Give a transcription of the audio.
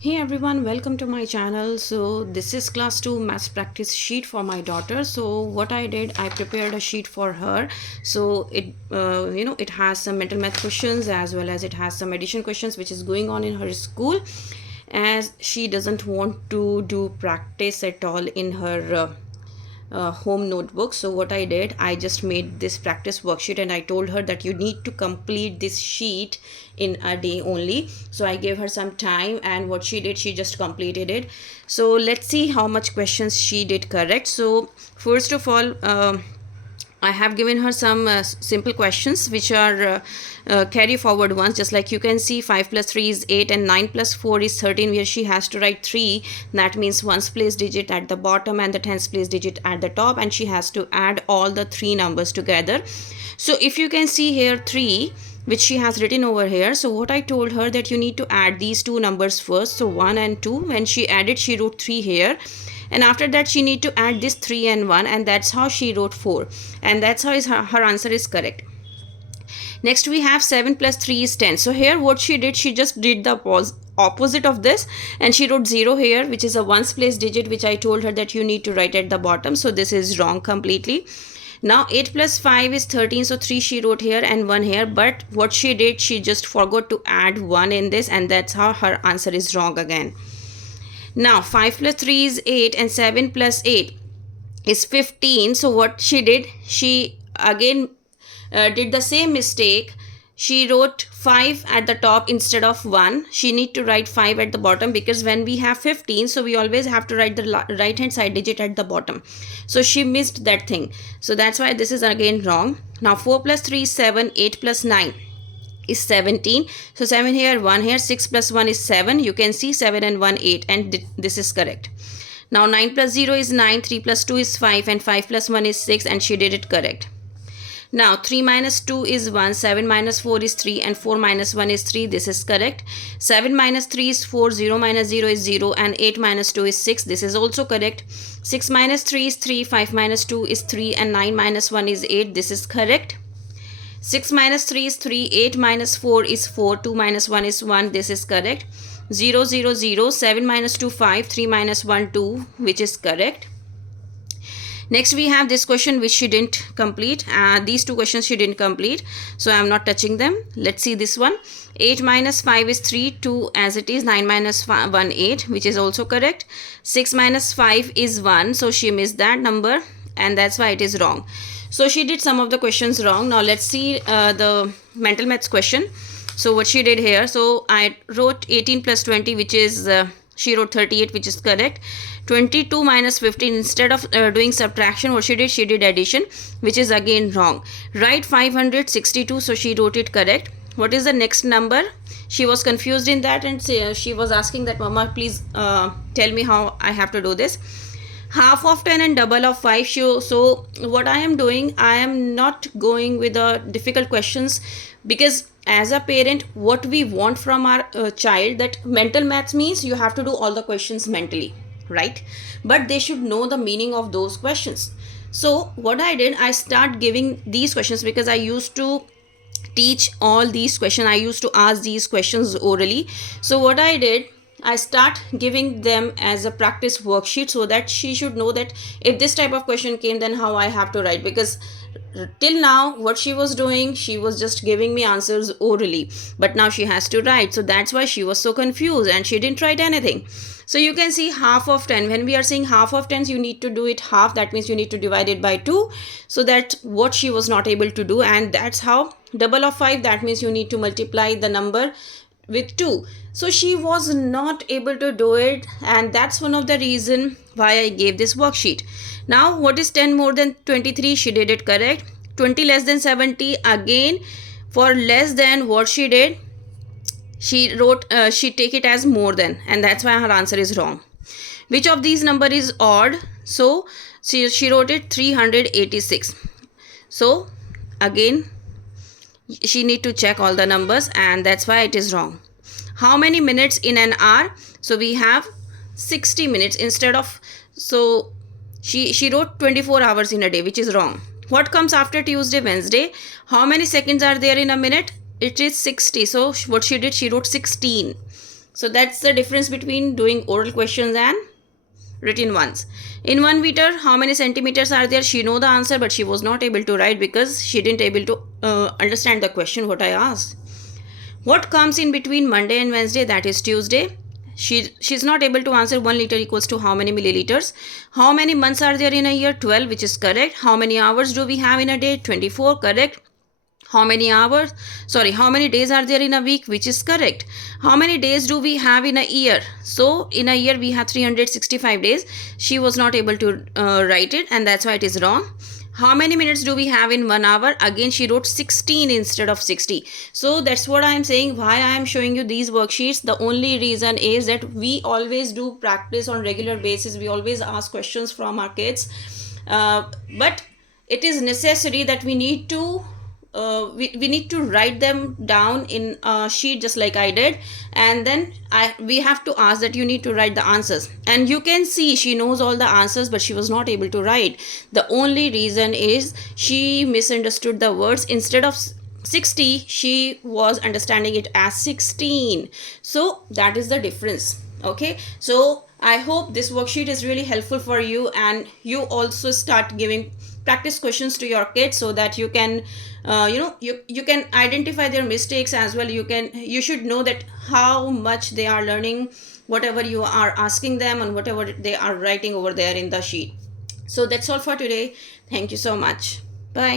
Hey everyone, welcome to my channel. So this is class 2 maths practice sheet for my daughter. So what I did, I prepared a sheet for her. So it has some mental math questions as well as it has some addition questions which is going on in her school, as she doesn't want to do practice at all in her home notebook. So what I did, I just made this practice worksheet and I told her that you need to complete this sheet in a day only. So I gave her some time, and what she did, she just completed it. So let's see how much questions she did correct. So first of all, I have given her some simple questions which are carry forward ones. Just like you can see, 5 plus 3 is 8 and 9 plus 4 is 13, where she has to write 3. That means ones place digit at the bottom and the tens place digit at the top, and she has to add all the three numbers together. So if you can see here 3, which she has written over here. So what I told her, that you need to add these two numbers first, so 1 and 2. When she added, she wrote 3 here, and after that she need to add this 3 and 1, and that's how she wrote 4, and that's how her answer is correct. Next we have 7 plus 3 is 10. So here what she did, she just did the opposite of this, and she wrote 0 here, which is a ones place digit, which I told her that you need to write at the bottom. So this is wrong completely. Now 8 plus 5 is 13, so 3 she wrote here and 1 here, but what she did, she just forgot to add 1 in this, and that's how her answer is wrong again. Now 5 plus 3 is 8 and 7 plus 8 is 15. So what she did, she again did the same mistake. She wrote 5 at the top instead of 1. She need to write 5 at the bottom, because when we have 15, so we always have to write the right hand side digit at the bottom. So she missed that thing. So that's why this is again wrong. Now 4 plus 3 is 7, 8 plus 9 is 17. So 7 here, 1 here, 6 plus 1 is 7. You can see 7 and 1, 8, and this is correct. Now 9 plus 0 is 9, 3 plus 2 is 5, and 5 plus 1 is 6, and she did it correct. Now 3 minus 2 is 1, 7 minus 4 is 3, and 4 minus 1 is 3. This is correct. 7 minus 3 is 4, 0 minus 0 is 0, and 8 minus 2 is 6. This is also correct. 6 minus 3 is 3, 5 minus 2 is 3, and 9 minus 1 is 8. This is correct. 6 minus 3 is 3, 8 minus 4 is 4, 2 minus 1 is 1. This is correct. 0, 0, 0, 7 minus 2, 5, 3 minus 1, 2, which is correct. Next we have this question which she didn't complete. These two questions she didn't complete, so I am not touching them. Let's see this one. 8 minus 5 is 3, 2 as it is. 9 minus 1, 8, which is also correct. 6 minus 5 is 1, so she missed that number, and that's why it is wrong. So she did some of the questions wrong. Now let's see the mental maths question. So what she did here, so I wrote 18 plus 20, which is she wrote 38, which is correct. 22 minus 15, instead of doing subtraction, what she did addition, which is again wrong. Write 562, so she wrote it correct. What is the next number? She was confused in that, and she was asking that, Mama, please tell me how I have to do this. Half of 10 and double of 5. So what I am doing, I am not going with the difficult questions, because as a parent, what we want from our child, that mental maths means you have to do all the questions mentally, right? But they should know the meaning of those questions. So what I did, I start giving these questions, because I used to teach all these questions. I used to ask these questions orally. So what I did, I start giving them as a practice worksheet, so that she should know that if this type of question came, then how I have to write. Because till now what she was doing, she was just giving me answers orally, but now she has to write. So that's why she was so confused and she didn't write anything. So you can see half of 10. When we are saying half of 10, you need to do it half. That means you need to divide it by 2. So that's what she was not able to do. And that's how double of 5, that means you need to multiply the number with 2. So she was not able to do it, and that's one of the reason why I gave this worksheet. Now what is 10 more than 23? She did it correct. 20 less than 70, again for less than, what she did, she wrote she take it as more than, and that's why her answer is wrong. Which of these number is odd? So she wrote it 386. So again she need to check all the numbers, and that's why it is wrong. How many minutes in an hour? So we have 60 minutes instead of, so she wrote 24 hours in a day, which is wrong. What comes after Tuesday, Wednesday? How many seconds are there in a minute? It is 60. So what she did, she wrote 16. So that's the difference between doing oral questions and written ones. In 1 meter, how many centimeters are there? She know the answer, but she was not able to write because she didn't able to understand the question what I asked. What comes in between Monday and Wednesday? That is Tuesday. She's not able to answer 1 liter equals to how many milliliters. How many months are there in a year? 12, which is correct. How many hours do we have in a day? 24, correct. How many hours, sorry, how many days are there in a week, which is correct. How many days do we have in a year? So in a year we have 365 days. She was not able to write it, and that's why it is wrong. How many minutes do we have in 1 hour? Again she wrote 16 instead of 60. So that's what I am saying, why I am showing you these worksheets. The only reason is that we always do practice on regular basis, we always ask questions from our kids, but it is necessary that we need to we need to write them down in a sheet just like I did, and then we have to ask that you need to write the answers. And you can see she knows all the answers, but she was not able to write. The only reason is she misunderstood the words. Instead of 60, she was understanding it as 16. So that is the difference. Okay, so I hope this worksheet is really helpful for you, and you also start giving practice questions to your kids so that you can you can identify their mistakes as well. You should know that how much they are learning whatever you are asking them and whatever they are writing over there in the sheet. So that's all for today. Thank you so much. Bye.